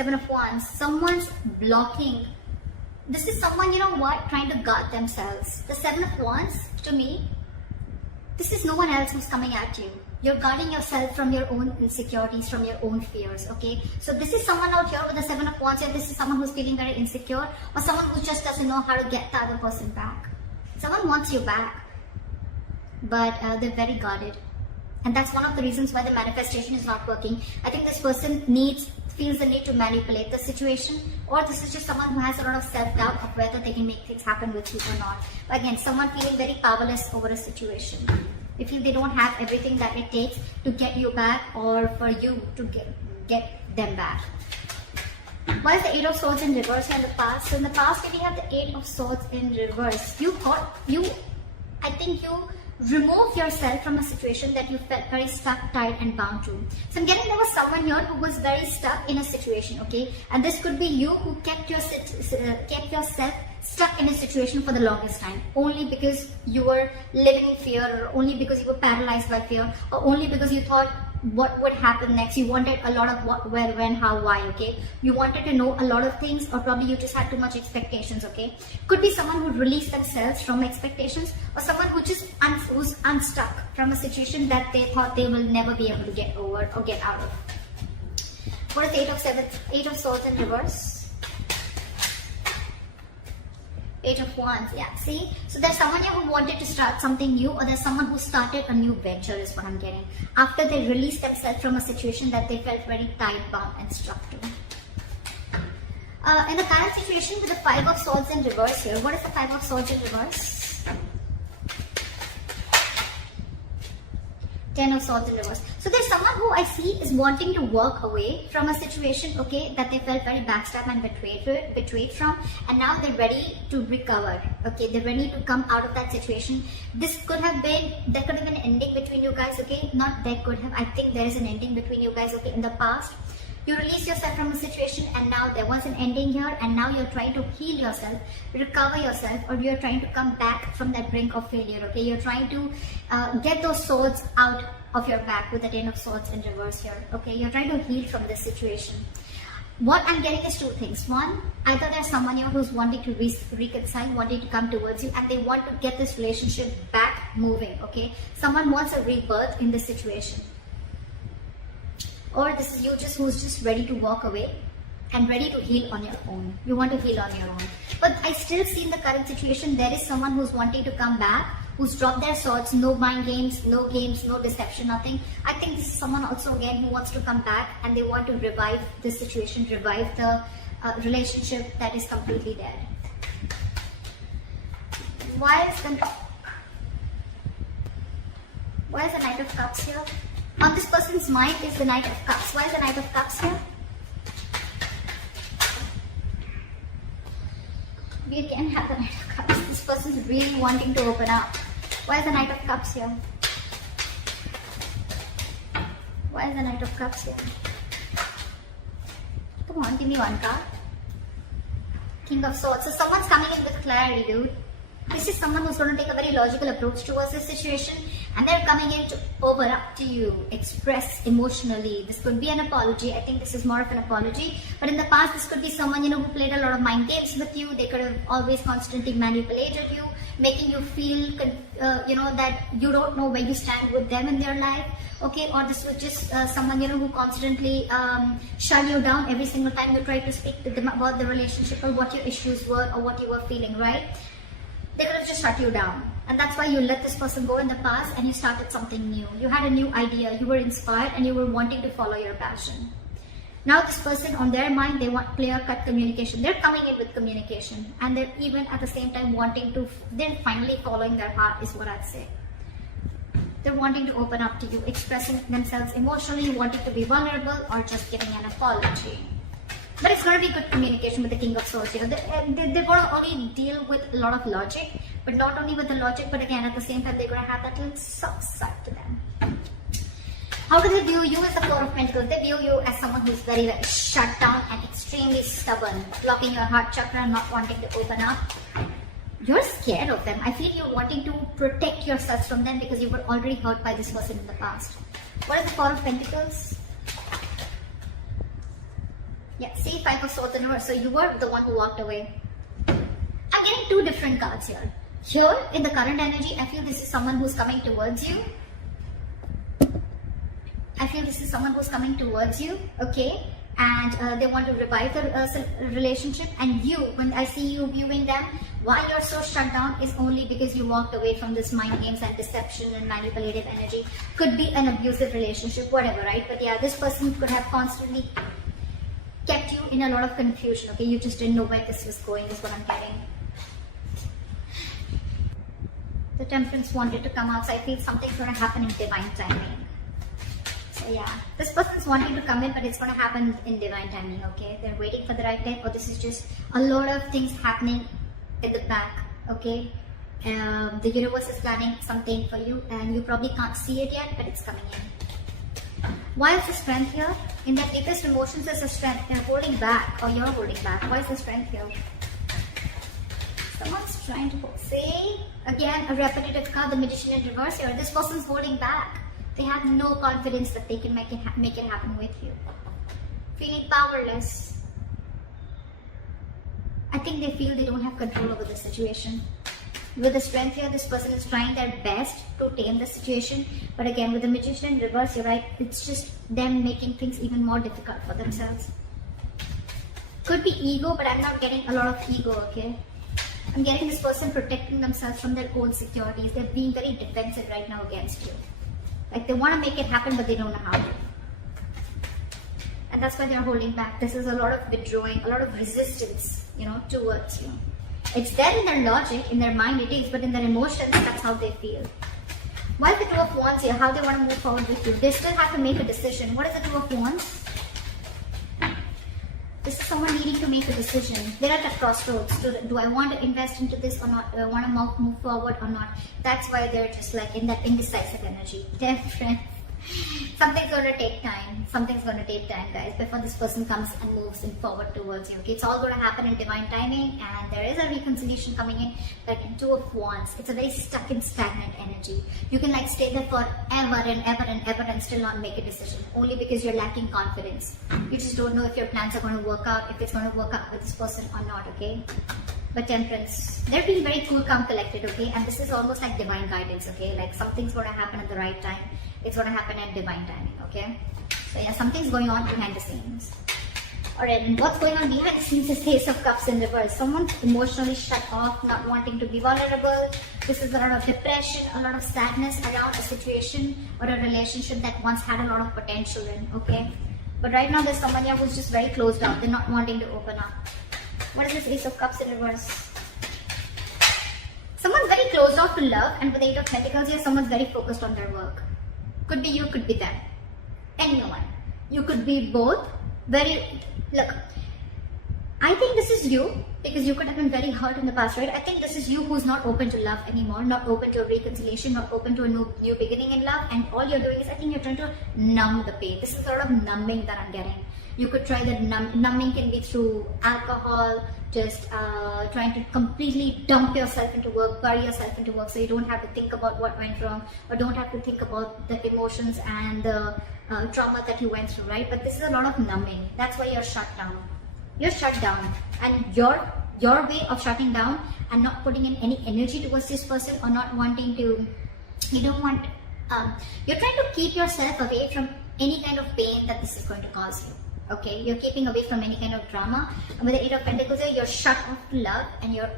Seven of Wands. Someone's blocking. This is someone, you know what, trying to guard themselves. The Seven of Wands, to me, this is no one else who's coming at you. You're guarding yourself from your own insecurities, from your own fears, okay? So this is someone out here with the Seven of Wands, and this is someone who's feeling very insecure, or someone who just doesn't know how to get the other person back. Someone wants you back, but they're very guarded. And that's one of the reasons why the manifestation is not working. I think this person feels the need to manipulate the situation, or this is just someone who has a lot of self-doubt of whether they can make things happen with you or not. But again, someone feeling very powerless over a situation. They feel they don't have everything that it takes to get you back, or for you to get them back. Why is the Eight of Swords in reverse here in the past? So in the past, when you have the Eight of Swords in reverse, I think you remove yourself from a situation that you felt very stuck, tied and bound to. So I'm getting there was someone here who was very stuck in a situation, okay? And this could be you who kept yourself stuck in a situation for the longest time, only because you were living in fear, or only because you were paralyzed by fear, or only because you thought what would happen next. You wanted a lot of what, where, when, how, why, okay? You wanted to know a lot of things, or probably you just had too much expectations, okay? Could be someone who released themselves from expectations, or someone who just who's unstuck from a situation that they thought they will never be able to get over or get out of. What is Eight of Swords in reverse? Eight of Wands, yeah, see? So there's someone here who wanted to start something new, or there's someone who started a new venture is what I'm getting. After they released themselves from a situation that they felt very tied, bound and stuck to. In the current situation with the Five of Swords in reverse here, what is the Five of Swords in reverse? Ten of Swords in reverse. So there's someone who I see is wanting to walk away from a situation, okay, that they felt very backstabbed and betrayed from, and now they're ready to recover, okay, they're ready to come out of that situation. There could have been an ending between you guys, okay, not there could have, I think there is an ending between you guys, okay, in the past. You release yourself from a situation, and now there was an ending here, and now you're trying to heal yourself, recover yourself, or you're trying to come back from that brink of failure, okay? You're trying to get those swords out of your back with the Ten of Swords in reverse here, okay? You're trying to heal from this situation. What I'm getting is two things. One, either there's someone here who's wanting to reconcile, wanting to come towards you, and they want to get this relationship back moving, okay? Someone wants a rebirth in this situation. Or this is you who's just ready to walk away and ready to heal on your own. You want to heal on your own. But I still see in the current situation, there is someone who's wanting to come back, who's dropped their swords, no mind games, no deception, nothing. I think this is someone also again who wants to come back, and they want to revive the situation, revive the relationship that is completely dead. Why is the Knight of Cups here? On this person's mind is the Knight of Cups. Why is the Knight of Cups here? We again have the Knight of Cups. This person is really wanting to open up. Why is the Knight of Cups here? Why is the Knight of Cups here? Come on, give me one card. King of Swords. So someone's coming in with clarity, dude. This is someone who's going to take a very logical approach towards this situation, and they're coming in to open up to you, express emotionally. This could be an apology. I think this is more of an apology. But in the past, this could be someone, who played a lot of mind games with you. They could have always constantly manipulated you, making you feel, that you don't know where you stand with them in their life. Okay, or this was just someone, who constantly shut you down every single time you tried to speak to them about the relationship, or what your issues were, or what you were feeling, right? They could have just shut you down, and that's why you let this person go in the past and you started something new. You had a new idea, you were inspired, and you were wanting to follow your passion. Now this person, on their mind, they want clear-cut communication. They're coming in with communication, and they're even at the same time they're finally following their heart is what I'd say. They're wanting to open up to you, expressing themselves emotionally, wanting to be vulnerable, or just giving an apology. But it's going to be good communication with the King of Swords here. They're going to only deal with a lot of logic, but not only with the logic, but again, at the same time, they're going to have that little soft side to them. How do they view you as the Four of Pentacles? They view you as someone who's very, very shut down and extremely stubborn, blocking your heart chakra, not wanting to open up. You're scared of them. I feel you're wanting to protect yourself from them because you were already hurt by this person in the past. What is the Four of Pentacles? Yeah, see, 5 of swords in reverse. So you were the one who walked away. I'm getting two different cards here. Here, in the current energy, I feel this is someone who's coming towards you. I feel this is someone who's coming towards you, okay? And they want to revive the relationship. And you, when I see you viewing them, why you're so shut down is only because you walked away from this mind games and deception and manipulative energy. Could be an abusive relationship, whatever, right? But yeah, this person could have constantly kept you in a lot of confusion, okay? You just didn't know where this was going, is what I'm getting. The Temperance wanted to come out, so I feel something's going to happen in divine timing. So yeah, this person's wanting to come in, but it's going to happen in divine timing, okay? They're waiting for the right time, or this is just a lot of things happening in the back, okay? The universe is planning something for you, and you probably can't see it yet, but it's coming in. Why is the strength here? In their deepest emotions, there's a strength. They're holding back, or you're holding back. Why is the strength here? Someone's trying to say, again, a repetitive card, the Magician in reverse here. This person's holding back. They have no confidence that they can make it happen with you. Feeling powerless. I think they feel they don't have control over the situation. With the strength here, this person is trying their best to tame the situation. But again, with the Magician in reverse, you're right, it's just them making things even more difficult for themselves. Could be ego, but I'm not getting a lot of ego, okay? I'm getting this person protecting themselves from their own securities. They're being very defensive right now against you. Like they want to make it happen, but they don't know how to. And that's why they're holding back. This is a lot of withdrawing, a lot of resistance, towards you. It's there in their logic, in their mind it is, but in their emotions, that's how they feel. Why is the Two of Wands here? How they want to move forward with you? They still have to make a decision. What is the Two of Wands? This is someone needing to make a decision. They're at a crossroads. Do I want to invest into this or not? Do I want to move forward or not? That's why they're just like in that indecisive energy. They're friends. Something's going to take time. Something's going to take time, guys, before this person comes and moves in forward towards you. Okay, it's all going to happen in divine timing, and there is a reconciliation coming in. But in Two of Wands, it's a very stuck and stagnant energy. You can like stay there forever and ever and ever and still not make a decision, only because you're lacking confidence. You just don't know if your plans are going to work out, if it's going to work out with this person or not, okay? But Temperance, they're being very cool, calm, collected, okay? And this is almost like divine guidance, okay? Like something's going to happen at the right time. It's going to happen at divine timing, okay? So yeah, something's going on behind the scenes. Alright, and what's going on behind the scenes is Ace of Cups in reverse. Someone's emotionally shut off, not wanting to be vulnerable. This is a lot of depression, a lot of sadness around a situation or a relationship that once had a lot of potential in, okay? But right now there's someone here who's just very closed down. They're not wanting to open up. What is this Ace of Cups in reverse? Someone's very closed off to love, and with the Eight of Pentacles here, someone's very focused on their work. Could be you, could be them. Anyone. You could be both. Look, I think this is you, because you could have been very hurt in the past, right? I think this is you who's not open to love anymore, not open to a reconciliation, not open to a new beginning in love, and all you're doing is, I think you're trying to numb the pain. This is sort of numbing that I'm getting. You could try that numbing can be through alcohol, just trying to completely dump yourself into work, bury yourself into work, so you don't have to think about what went wrong, or don't have to think about the emotions and the trauma that you went through, right? But this is a lot of numbing. That's why you're shut down. You're shut down, and your way of shutting down and not putting in any energy towards this person, or not wanting to, you're trying to keep yourself away from any kind of pain that this is going to cause you. Okay, you're keeping away from any kind of drama. And with the Eight of Pentacles here, you're shut off to love, and you're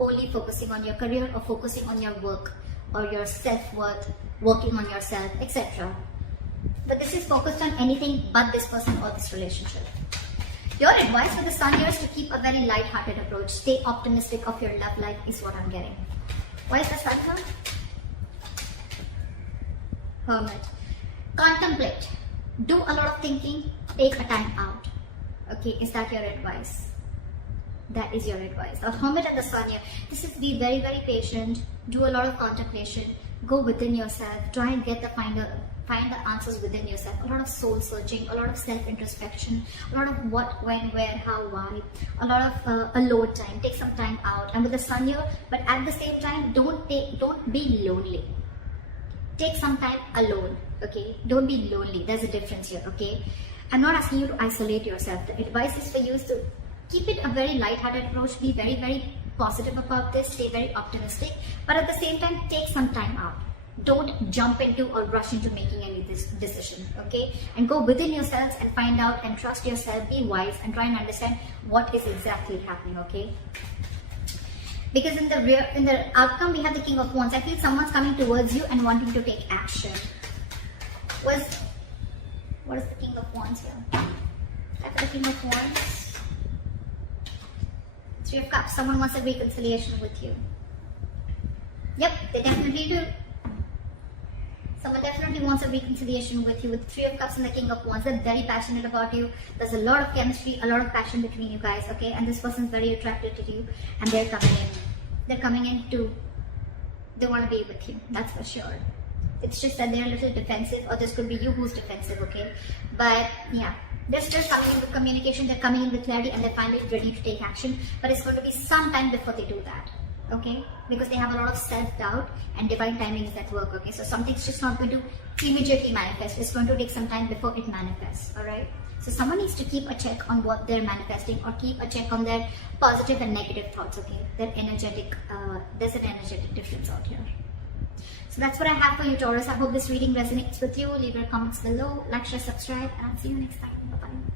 only focusing on your career, or focusing on your work, or your self-worth, working on yourself, etc. But this is focused on anything but this person or this relationship. Your advice for the Sun here is to keep a very light-hearted approach. Stay optimistic of your love life is what I'm getting. Why is the Sun here? Hermit. Contemplate. Do a lot of thinking. Take a time out. Okay, is that your advice? That is your advice. The Hermit and the Sun here. This is be very, very patient. Do a lot of contemplation. Go within yourself. Try and find the answers within yourself. A lot of soul searching, a lot of self-introspection, a lot of what, when, where, how, why, a lot of alone time. Take some time out. And with the Sun here, but at the same time, don't be lonely. Take some time alone. Okay, don't be lonely. There's a difference here. Okay, I'm not asking you to isolate yourself. The advice is for you is to keep it a very light-hearted approach, be very, very positive about this, stay very optimistic, but at the same time, take some time out. Don't jump into or rush into making any decision, okay? And go within yourselves and find out and trust yourself, be wise, and try and understand what is exactly happening, okay? Because in the outcome, we have the King of Wands. I feel someone's coming towards you and wanting to take action. What is the King of Wands here? After the King of Wands, Three of Cups. Someone wants a reconciliation with you. Yep, they definitely do. Someone definitely wants a reconciliation with you with Three of Cups and the King of Wands. They're very passionate about you. There's a lot of chemistry, a lot of passion between you guys, okay? And this person's very attracted to you, and they're coming in. They're coming in to, they want to be with you, that's for sure. It's just that they're a little defensive, or this could be you who's defensive, okay? But yeah, they're still coming in with communication, they're coming in with clarity, and they're finally ready to take action. But it's going to be some time before they do that, okay? Because they have a lot of self-doubt, and divine timing is at work, okay? So something's just not going to immediately manifest. It's going to take some time before it manifests, alright? So someone needs to keep a check on what they're manifesting, or keep a check on their positive and negative thoughts, okay? Their energetic, there's an energetic difference out here. So that's what I have for you, Taurus. I hope this reading resonates with you. Leave your comments below, like, share, subscribe, and I'll see you next time. Bye-bye.